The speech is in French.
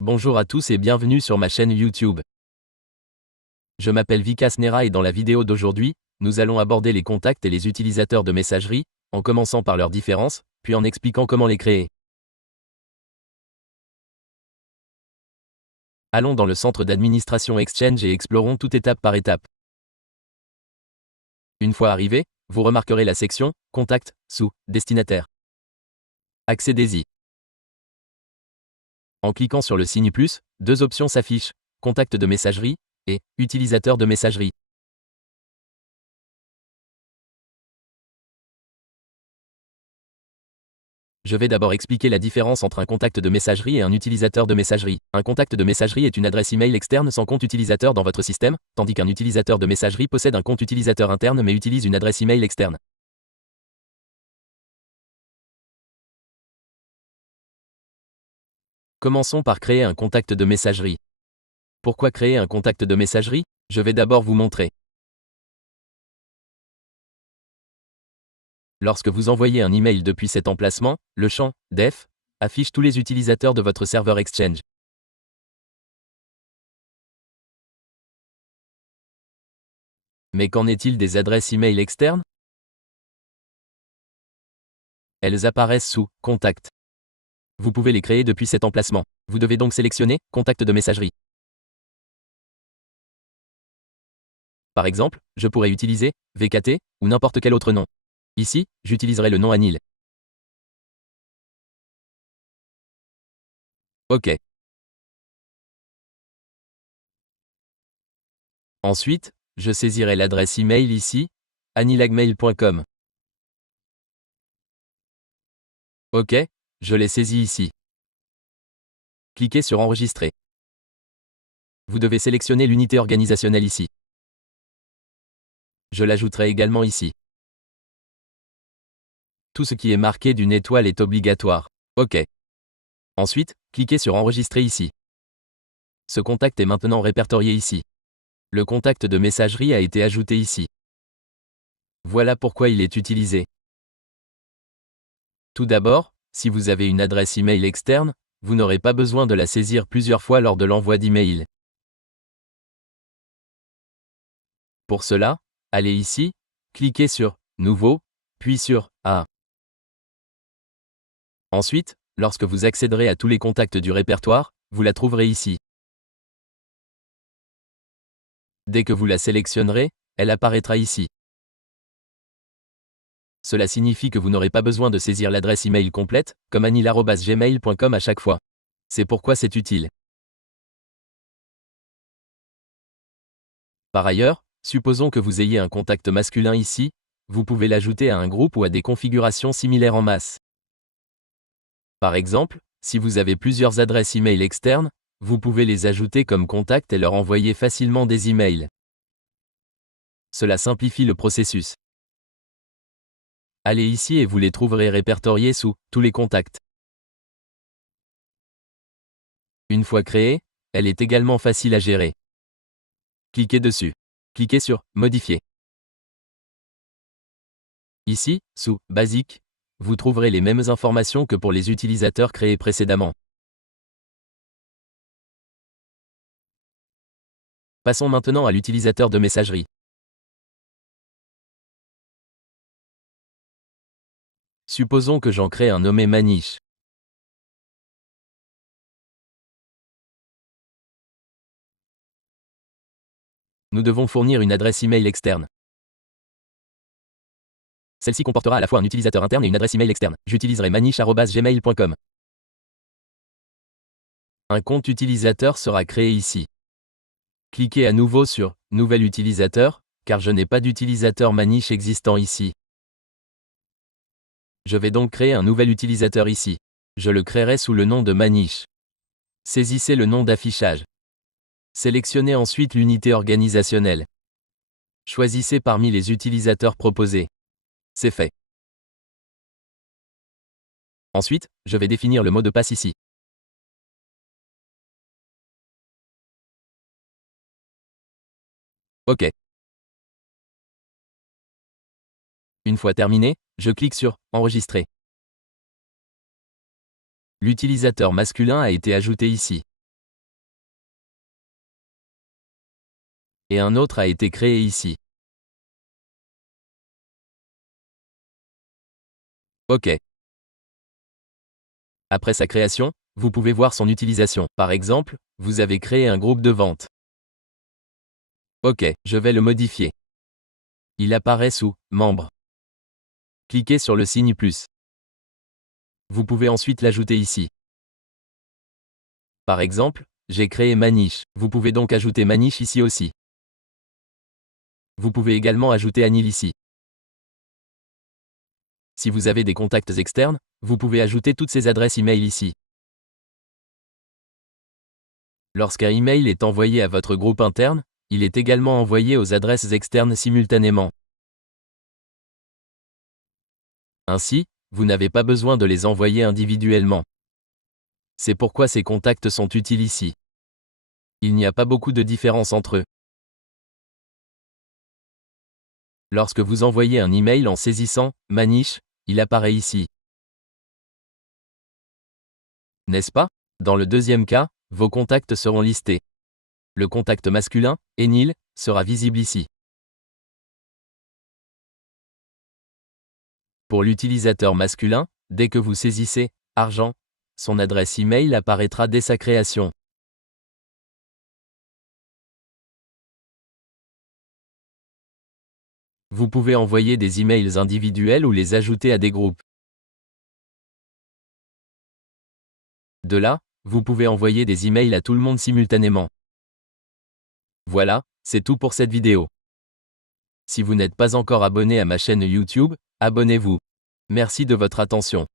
Bonjour à tous et bienvenue sur ma chaîne YouTube. Je m'appelle Vikas Nera et dans la vidéo d'aujourd'hui, nous allons aborder les contacts et les utilisateurs de messagerie, en commençant par leurs différences, puis en expliquant comment les créer. Allons dans le centre d'administration Exchange et explorons tout étape par étape. Une fois arrivé, vous remarquerez la section « Contact » sous « Destinataire ». Accédez-y. En cliquant sur le signe plus, deux options s'affichent, Contact de messagerie et Utilisateur de messagerie. Je vais d'abord expliquer la différence entre un contact de messagerie et un utilisateur de messagerie. Un contact de messagerie est une adresse email externe sans compte utilisateur dans votre système, tandis qu'un utilisateur de messagerie possède un compte utilisateur interne mais utilise une adresse email externe. Commençons par créer un contact de messagerie. Pourquoi créer un contact de messagerie? Je vais d'abord vous montrer. Lorsque vous envoyez un email depuis cet emplacement, le champ « Def » affiche tous les utilisateurs de votre serveur Exchange. Mais qu'en est-il des adresses email externes? Elles apparaissent sous « Contact ». Vous pouvez les créer depuis cet emplacement. Vous devez donc sélectionner « Contact de messagerie ». Par exemple, je pourrais utiliser « VKT » ou n'importe quel autre nom. Ici, j'utiliserai le nom Anil. OK. Ensuite, je saisirai l'adresse email ici, anilagmail.com. OK, je l'ai saisie ici. Cliquez sur Enregistrer. Vous devez sélectionner l'unité organisationnelle ici. Je l'ajouterai également ici. Tout ce qui est marqué d'une étoile est obligatoire. OK. Ensuite, cliquez sur Enregistrer ici. Ce contact est maintenant répertorié ici. Le contact de messagerie a été ajouté ici. Voilà pourquoi il est utilisé. Tout d'abord, si vous avez une adresse email externe, vous n'aurez pas besoin de la saisir plusieurs fois lors de l'envoi d'email. Pour cela, allez ici, cliquez sur « Nouveau », puis sur « A ». Ensuite, lorsque vous accéderez à tous les contacts du répertoire, vous la trouverez ici. Dès que vous la sélectionnerez, elle apparaîtra ici. Cela signifie que vous n'aurez pas besoin de saisir l'adresse email complète, comme anil@gmail.com à chaque fois. C'est pourquoi c'est utile. Par ailleurs, supposons que vous ayez un contact masculin ici, vous pouvez l'ajouter à un groupe ou à des configurations similaires en masse. Par exemple, si vous avez plusieurs adresses email externes, vous pouvez les ajouter comme contact et leur envoyer facilement des emails. Cela simplifie le processus. Allez ici et vous les trouverez répertoriés sous « Tous les contacts ». Une fois créée, elle est également facile à gérer. Cliquez dessus. Cliquez sur « Modifier ». Ici, sous « Basique », vous trouverez les mêmes informations que pour les utilisateurs créés précédemment. Passons maintenant à l'utilisateur de messagerie. Supposons que j'en crée un nommé Manish. Nous devons fournir une adresse email externe. Celle-ci comportera à la fois un utilisateur interne et une adresse email externe. J'utiliserai manish@gmail.com. Un compte utilisateur sera créé ici. Cliquez à nouveau sur « Nouvel utilisateur » car je n'ai pas d'utilisateur Manish existant ici. Je vais donc créer un nouvel utilisateur ici. Je le créerai sous le nom de Manish. Saisissez le nom d'affichage. Sélectionnez ensuite l'unité organisationnelle. Choisissez parmi les utilisateurs proposés. C'est fait. Ensuite, je vais définir le mot de passe ici. OK. Une fois terminé, je clique sur « Enregistrer ». L'utilisateur masculin a été ajouté ici. Et un autre a été créé ici. OK. Après sa création, vous pouvez voir son utilisation. Par exemple, vous avez créé un groupe de vente. OK, je vais le modifier. Il apparaît sous « Membres ». Cliquez sur le signe plus. Vous pouvez ensuite l'ajouter ici. Par exemple, j'ai créé Manish. Vous pouvez donc ajouter Manish ici aussi. Vous pouvez également ajouter Anil ici. Si vous avez des contacts externes, vous pouvez ajouter toutes ces adresses email ici. Lorsqu'un email est envoyé à votre groupe interne, il est également envoyé aux adresses externes simultanément. Ainsi, vous n'avez pas besoin de les envoyer individuellement. C'est pourquoi ces contacts sont utiles ici. Il n'y a pas beaucoup de différence entre eux. Lorsque vous envoyez un email en saisissant « Manish », il apparaît ici. N'est-ce pas? Dans le deuxième cas, vos contacts seront listés. Le contact masculin, Enil, sera visible ici. Pour l'utilisateur masculin, dès que vous saisissez « Argent », son adresse email apparaîtra dès sa création. Vous pouvez envoyer des emails individuels ou les ajouter à des groupes. De là, vous pouvez envoyer des emails à tout le monde simultanément. Voilà, c'est tout pour cette vidéo. Si vous n'êtes pas encore abonné à ma chaîne YouTube, abonnez-vous. Merci de votre attention.